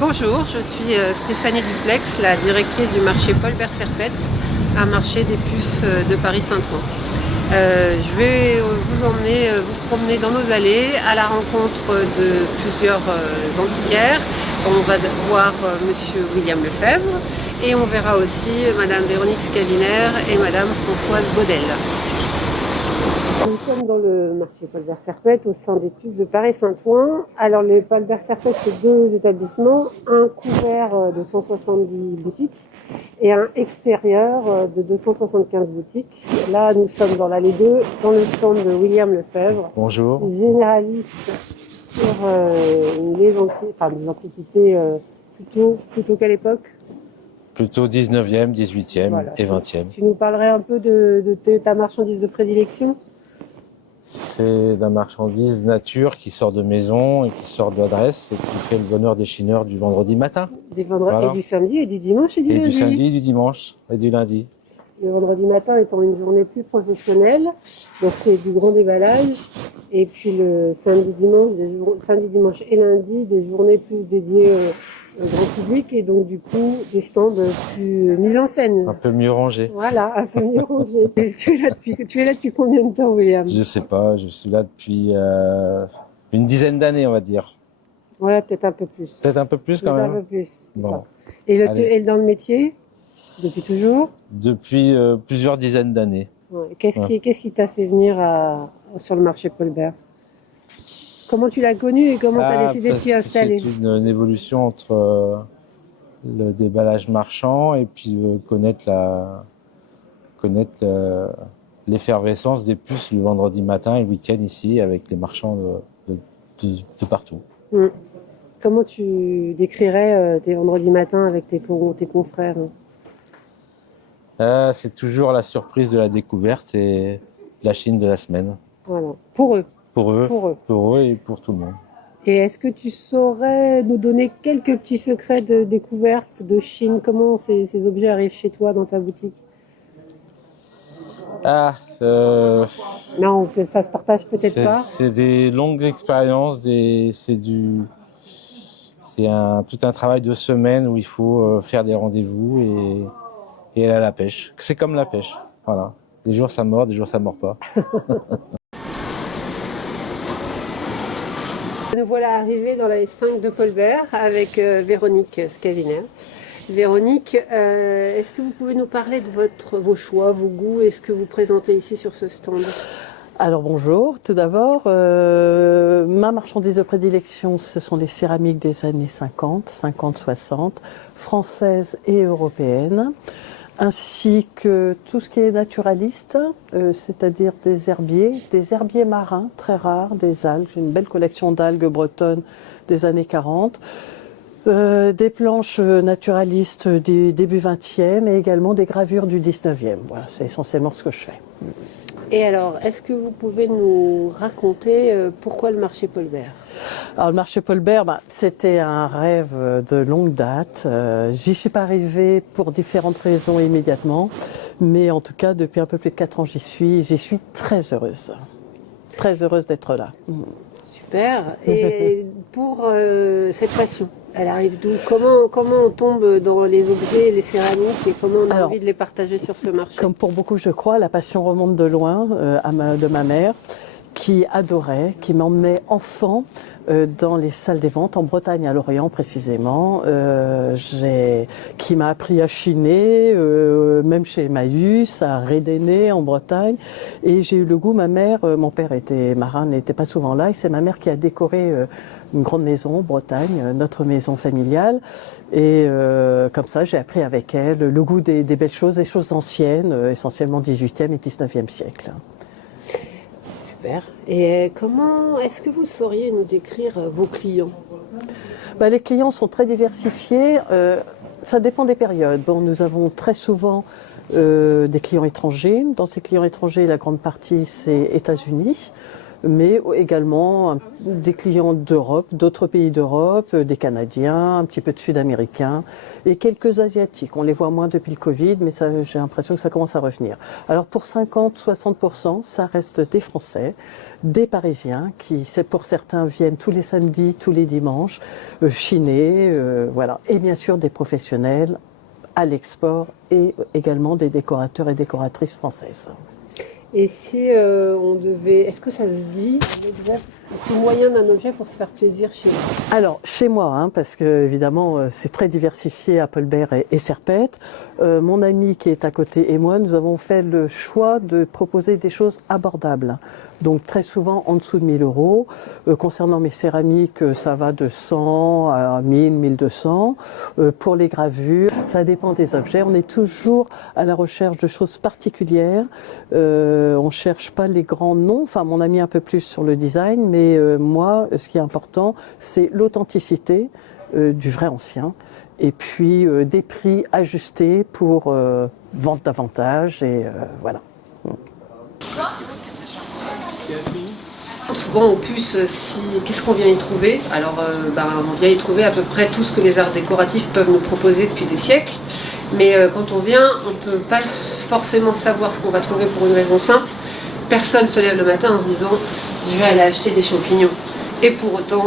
Bonjour, je suis Stéphanie Duplex, la directrice du marché Paul Bert-Serpette, un marché des puces de Paris-Saint-Ouen. Je vais vous emmener vous promener dans nos allées à la rencontre de plusieurs antiquaires. On va voir monsieur William Lefebvre et on verra aussi madame Véronique Scaviner et madame Françoise Baudel. Nous sommes dans le marché Paul Bert-Serpette au sein des puces de Paris-Saint-Ouen. Alors le Paul Bert-Serpette, c'est deux établissements, un couvert de 170 boutiques et un extérieur de 275 boutiques. Là, nous sommes dans l'allée 2, dans le stand de William Lefebvre. Bonjour. Généraliste sur les antiquités plutôt quelle époque? Plutôt 19e, 18e Voilà. et 20e. Tu nous parlerais un peu de ta marchandise de prédilection? C'est la marchandise nature qui sort de maison et qui sort de l'adresse et qui fait le bonheur des chineurs du vendredi matin. Voilà. Et du samedi et du dimanche et du lundi. Du samedi, du dimanche et du lundi. Le vendredi matin étant une journée plus professionnelle, donc c'est du grand déballage. Et puis le samedi, dimanche et lundi, des journées plus dédiées au grand public et donc du coup des stands plus mis en scène. Un peu mieux rangé. Voilà, un peu mieux rangé. Tu es là depuis combien de temps, William? Je sais pas, je suis là depuis une dizaine d'années, on va dire. Ouais, peut-être un peu plus. Peut-être un peu plus quand même. Un peu plus. Bon. Ça. Et dans le métier, depuis toujours? Depuis plusieurs dizaines d'années. Ouais. Qu'est-ce qui t'a fait venir sur le marché Paul Bert? Comment tu l'as connu et comment tu as décidé de t'y installer? C'est une évolution entre le déballage marchand et puis connaître l'effervescence des puces le vendredi matin et le week-end ici avec les marchands de partout. Comment tu décrirais tes vendredis matins avec tes confrères? C'est toujours la surprise de la découverte et la Chine de la semaine. Voilà. Pour eux Et pour tout le monde. Et est-ce que tu saurais nous donner quelques petits secrets de découverte de Chine? Comment ces objets arrivent chez toi dans ta boutique? Non, ça se partage peut-être pas. C'est des longues expériences, c'est tout un travail de semaine où il faut faire des rendez-vous et aller à la pêche. C'est comme la pêche, voilà. Des jours ça mord, des jours ça mord pas. Nous voilà arrivés dans la 5 de Paul Bert avec Véronique Scaviner. Véronique, est-ce que vous pouvez nous parler de vos choix, vos goûts et ce que vous présentez ici sur ce stand? Alors bonjour, tout d'abord, ma marchandise de prédilection, ce sont les céramiques des années 50-60, françaises et européennes, ainsi que tout ce qui est naturaliste, c'est-à-dire des herbiers marins très rares, des algues. J'ai une belle collection d'algues bretonnes des années 40, des planches naturalistes du début 20e et également des gravures du 19e. Voilà, c'est essentiellement ce que je fais. Et alors, est-ce que vous pouvez nous raconter pourquoi le marché Paul Bert? Alors le marché Paul Bert, c'était un rêve de longue date. J'y suis pas arrivée pour différentes raisons immédiatement, mais en tout cas depuis un peu plus de 4 ans j'y suis très heureuse d'être là. Super. Et pour cette passion, elle arrive d'où? Comment on tombe dans les objets, les céramiques et comment on a envie de les partager sur ce marché? Comme pour beaucoup, je crois, la passion remonte de loin, de ma mère, qui adorait, qui m'emmenait enfant dans les salles des ventes en Bretagne, à Lorient précisément, qui m'a appris à chiner, même chez Emmaüs, à Rédéné en Bretagne. Et j'ai eu le goût, ma mère, mon père était marin, n'était pas souvent là, et c'est ma mère qui a décoré une grande maison en Bretagne, notre maison familiale. Et comme ça, j'ai appris avec elle le goût des belles choses, des choses anciennes, essentiellement 18e et 19e siècle. Super. Et comment est-ce que vous sauriez nous décrire vos clients? Les clients sont très diversifiés. Ça dépend des périodes. Bon, nous avons très souvent des clients étrangers. Dans ces clients étrangers, la grande partie, c'est États-Unis. mais également des clients d'Europe, d'autres pays d'Europe, des Canadiens, un petit peu de Sud-Américains et quelques Asiatiques. On les voit moins depuis le Covid, mais j'ai l'impression que ça commence à revenir. Alors pour 50-60%, ça reste des Français, des Parisiens qui, pour certains, viennent tous les samedis, tous les dimanches, chiner, voilà. Et bien sûr des professionnels à l'export et également des décorateurs et décoratrices françaises. Et si on devait... Est-ce que ça se dit le moyen d'un objet pour se faire plaisir chez vous? Alors, chez moi, hein, parce que évidemment c'est très diversifié, Appelbert et Serpette. Mon ami qui est à côté et moi, nous avons fait le choix de proposer des choses abordables. Donc très souvent en dessous de 1 000 euros. Concernant mes céramiques, ça va de 100 à 1000, 1200. Pour les gravures, ça dépend des objets. On est toujours à la recherche de choses particulières. On cherche pas les grands noms. Enfin, mon ami un peu plus sur le design, mais moi, ce qui est important, c'est l'authenticité du vrai ancien. Et puis des prix ajustés pour vendre davantage. Et voilà. Souvent, en plus, qu'est-ce qu'on vient y trouver? Alors, on vient y trouver à peu près tout ce que les arts décoratifs peuvent nous proposer depuis des siècles. Mais quand on vient, on ne peut pas forcément savoir ce qu'on va trouver pour une raison simple. Personne se lève le matin en se disant « je vais aller acheter des champignons ». Et pour autant,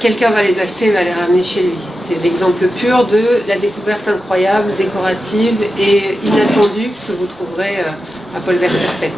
quelqu'un va les acheter et va les ramener chez lui. C'est l'exemple pur de la découverte incroyable, décorative et inattendue que vous trouverez à Paul Bert Serpette.